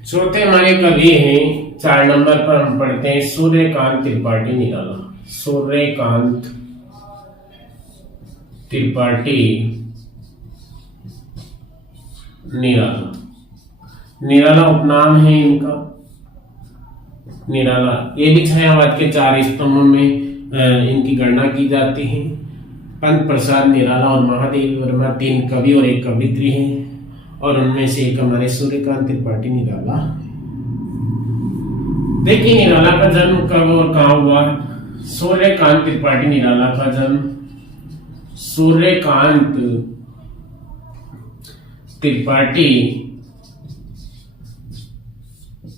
चौथे हमारे कवि हैं, 4 नंबर पर हम पढ़ते हैं सूर्यकांत त्रिपाठी निराला। सूर्यकांत त्रिपाठी निराला। निराला उपनाम है इनका। निराला ये भी छायावाद के 4 स्तंभों में इनकी गणना की जाती है। पंत प्रसाद निराला और महादेव वर्मा 3 कवि और 1 कवित्री हैं, और उनमें से एक हमारे सूर्यकांत त्रिपाठी निराला। देखिए निराला का जन्म कब और कहाँ हुआ। सूर्यकांत त्रिपाठी निराला का जन्म, सूर्यकांत त्रिपाठी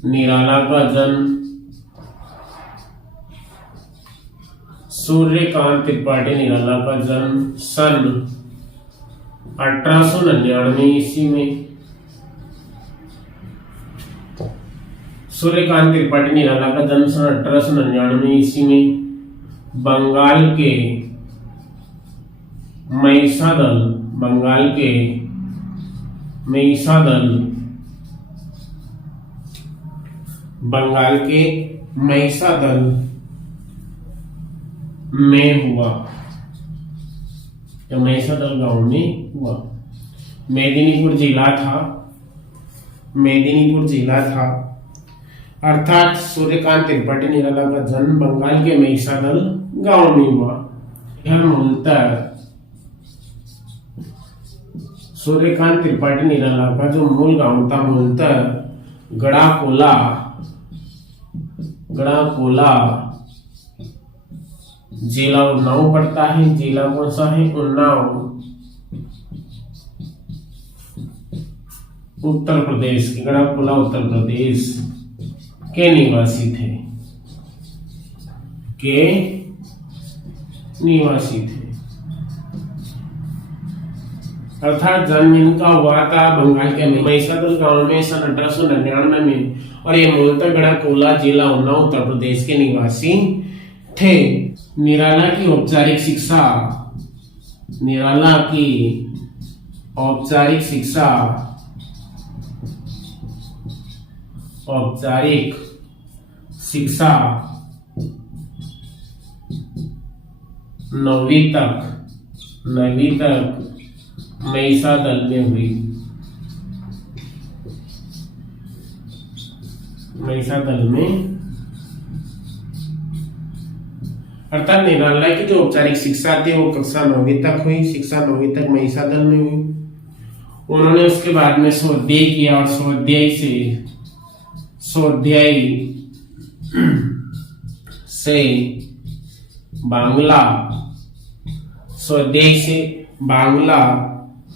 निराला का जन्म, सूर्यकांत त्रिपाठी निराला का जन्म सन 1899 ईस्वी में। सूर्यकांत त्रिपाठी निराला का जन्म सन 1899 ईस्वी में बंगाल के महिसादल, बंगाल के महिसादल, बंगाल के महिसादल में हुआ, महिसादल गांव में हुआ। मेदिनीपुर जिला था, मेदिनीपुर जिला था। अर्थात सूर्यकांत त्रिपाठी निराला का जन्म बंगाल के महिसादल गांव में हुआ। यह मूलतः सूर्यकांत त्रिपाठी निराला का जो मूल गांव था मूलतः गड़ाकोला, गड़ाकोला जिला उन्नाव पड़ता है। जिला कौन सा है? उन्नाव, उत्तर प्रदेश के। गड़ाकोला उत्तर प्रदेश के निवासी थे, के निवासी थे। अर्थात जन्म इनका हुआ था बंगाल के महिसादल गांव में सन 1899 में, और ये मूलतः गड़ाकोला जिला उन्नाव उत्तर प्रदेश के निवासी थे। निराला की औपचारिक शिक्षा, निराला की औपचारिक शिक्षा, औपचारिक शिक्षा 9वीं तक महिसादल में हुई, महिसादल में। अर्थात निराला की जो औपचारिक शिक्षा थी वो कक्षा 9वीं तक हुई, शिक्षा 9वीं तक महिसादल में हुई। उन्होंने उसके बाद में स्वाध्याय किया, और स्वाध्याय से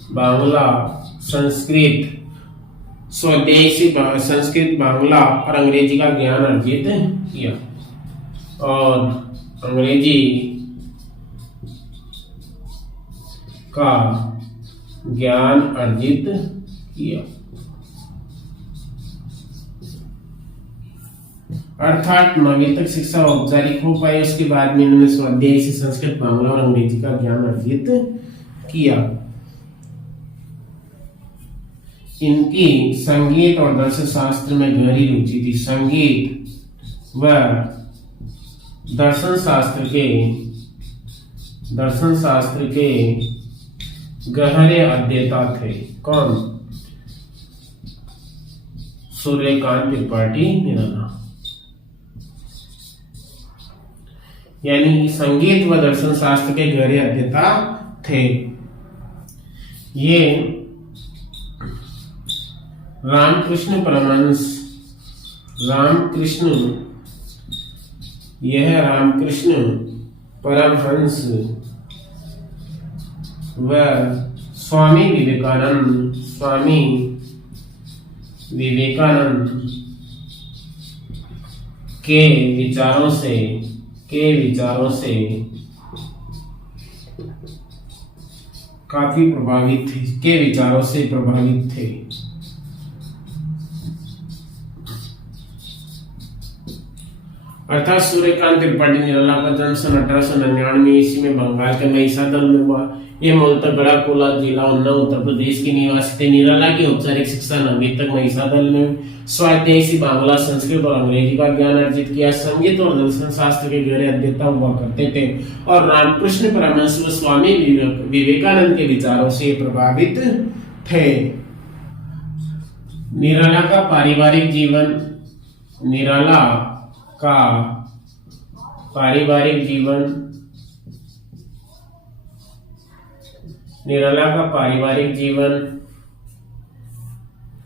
बांग्ला, संस्कृत, स्वाध्याय से संस्कृत, बांग्ला और अंग्रेजी का ज्ञान अर्जित किया, और अंग्रेजी का ज्ञान अर्जित किया। अर्थात 9वीं तक शिक्षा औपचारिक हो पाई। उसके बाद में इन्होंने स्वाध्याय से संस्कृत, बांग्ला और अंग्रेजी का ज्ञान अर्जित किया। इनकी संगीत और दर्शन शास्त्र में गहरी रुचि थी। संगीत व दर्शन शास्त्र के गहरे अध्येता थे। कौन? सूर्यकांत त्रिपाठी निराला। यानी संगीत व दर्शन शास्त्र के गहरे अध्येता थे। ये रामकृष्ण परमहंस, यह रामकृष्ण परमहंस व स्वामी विवेकानंद के विचारों से काफी प्रभावित थे, अर्थात सूर्यकांत त्रिपाठी निराला का जन्म सन 1899 ईस्वी में बंगाल के महिसादल में हुआ। ये मूलतः गड़ाकोला जिला उन्नाव उत्तर प्रदेश के निवासी थे। निराला की औपचारिक शिक्षा 9वीं तक महिसादल में स्वदेशी बांग्ला, संस्कृत और अंग्रेजी का ज्ञान अर्जित किया। संगीत और दर्शन शास्त्र के गहरे अध्येता हुआ करते थे और रामकृष्ण परमहंस व स्वामी विवेकानंद के विचारों से प्रभावित थे। निराला का पारिवारिक जीवन। निराला का पारिवारिक जीवन। निराला का पारिवारिक जीवन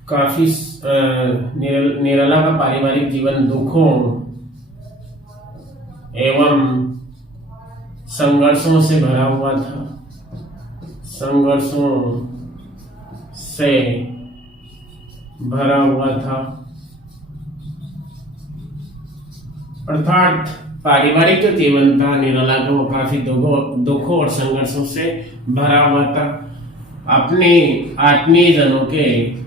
काफी निराला का पारिवारिक जीवन दुखों एवं संघर्षों से भरा हुआ था। संघर्षों से भरा हुआ था, अर्थात पारिवारिक जो जीवन था निराला का वो काफी दुखों और संघर्षों से भरा हुआ था। अपने आत्मीय जनों के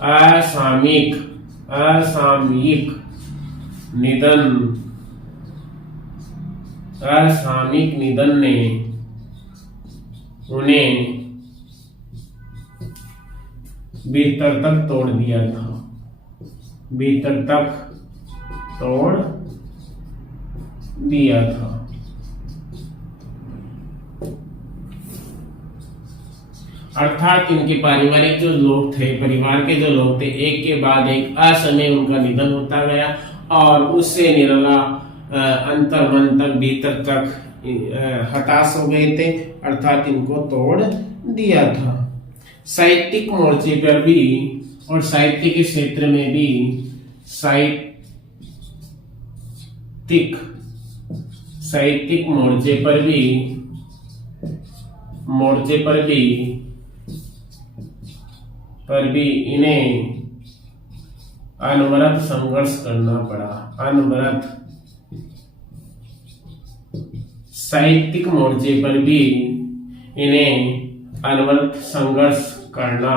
असामयिक निधन ने उन्हें भीतर तक तोड़ दिया था। भीतर तक तोड़ दिया था। अर्थात इनके पारिवारिक जो लोग थे, परिवार के जो लोग थे, एक के बाद एक असमय उनका निधन होता गया और उससे निराला अंतर्मन तक, भीतर तक हताश हो गए थे, अर्थात इनको तोड़ दिया था। साहित्यिक मोर्चे पर भी और साहित्य के क्षेत्र में भी साहित्यिक मोर्चे पर भी इन्हें अनवरत संघर्ष करना पड़ा। साहित्यिक मोर्चे पर भी इन्हें अनवरत संघर्ष करना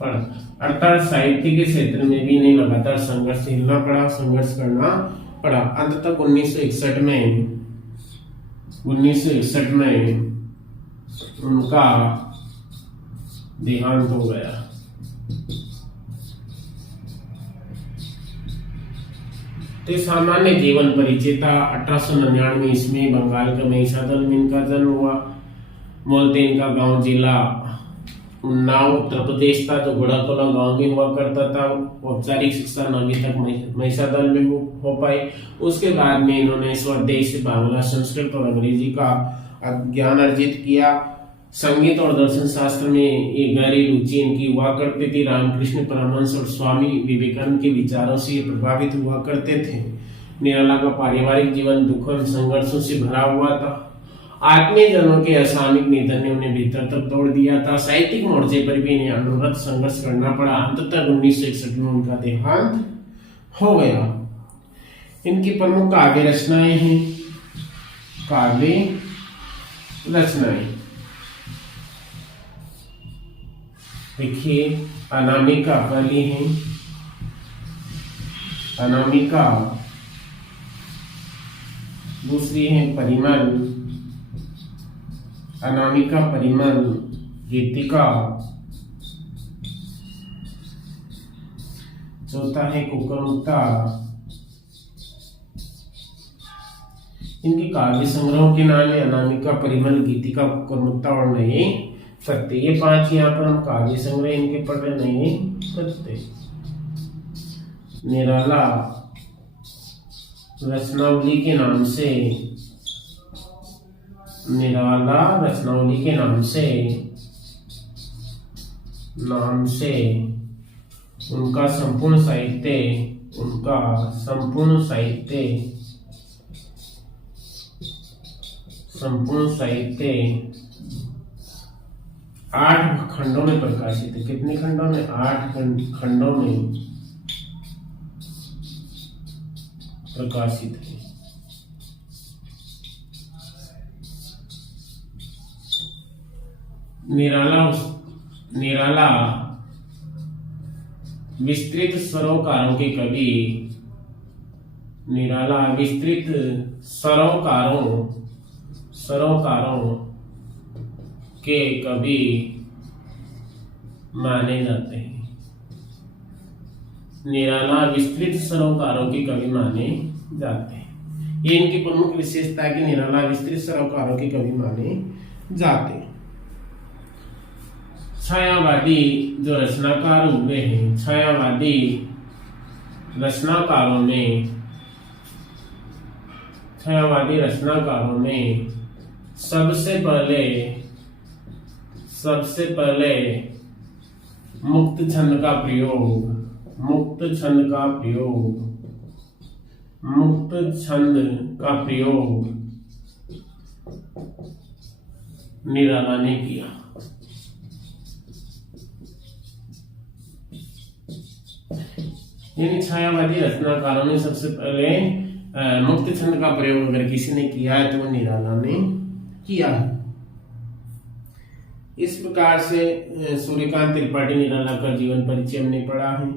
पड़ा, अर्थात साहित्य के क्षेत्र में भी इन्हें लगातार संघर्ष करना पड़ा। अंततः 1961 में उनका देहांत हो गया। तो सामान्य जीवन परिचय था। 1899 ईस्वी बंगाल के महिसादल में इनका जन्म हुआ। मूलतः इनका गांव जिला उन्नाव उत्तर प्रदेश था, जो घोड़ाकोला गांव में हुआ करता था। औपचारिक शिक्षा 9वीं तक महिसादल में हो पाई। उसके बाद में इन्होंने स्वदेश से बांग्ला, संस्कृत और अंग्रेजी का ज्ञान अर्जित किया। संगीत और दर्शन शास्त्र में ये गहरी रुचि इनकी हुआ करती थी। रामकृष्ण परमहंस और स्वामी विवेकानंद के विचारों से ये प्रभावित हुआ करते थे। निराला का पारिवारिक जीवन दुखों और संघर्षों से भरा हुआ था। आत्मीय जनों के असामयिक निधन ने उन्हें भीतर तक तोड़ दिया था। साहित्यिक मोर्चे पर भी इन्हें अनवरत संघर्ष करना पड़ा। अंततः 1961 में उनका देहांत हो गया। इनकी प्रमुख काव्य रचनाएं हैं। देखिए, अनामिका पहली है। अनामिका, दूसरी है परिमल। अनामिका, परिमल, गीतिका, चौथा है कुकरमुक्ता। इनके काव्य संग्रहों के नाम है अनामिका, परिमल, गीतिका, कुकरमुक्ता और नए सत्य। ये 5 यहाँ पर हम काव्य संग्रह इनके पढ़ रहे नए सत्य। निराला रचनावली के नाम से उनका संपूर्ण साहित्य 8 खंडों में प्रकाशित है। कितने खंडों में? 8 खंडों में प्रकाशित है। निराला विस्तृत सरोकारों के कवि। निराला विस्तृत सरोकारों के कवि माने जाते हैं। निराला विस्तृत सरोकारों के कवि माने जाते हैं। ये इनकी प्रमुख विशेषता है कि निराला विस्तृत सरोकारों के कवि माने जाते हैं। छायावादी जो रचनाकार हुए हैं, छायावादी रचनाकारों में सबसे पहले मुक्त छंद का प्रयोग निराला ने किया। यानी छायावादी रचनाकारों ने सबसे पहले मुक्त छंद का प्रयोग अगर किसी ने किया है तो वो निराला ने किया है। इस प्रकार से सूर्यकांत त्रिपाठी निराला का जीवन परिचय हमने पढ़ा है।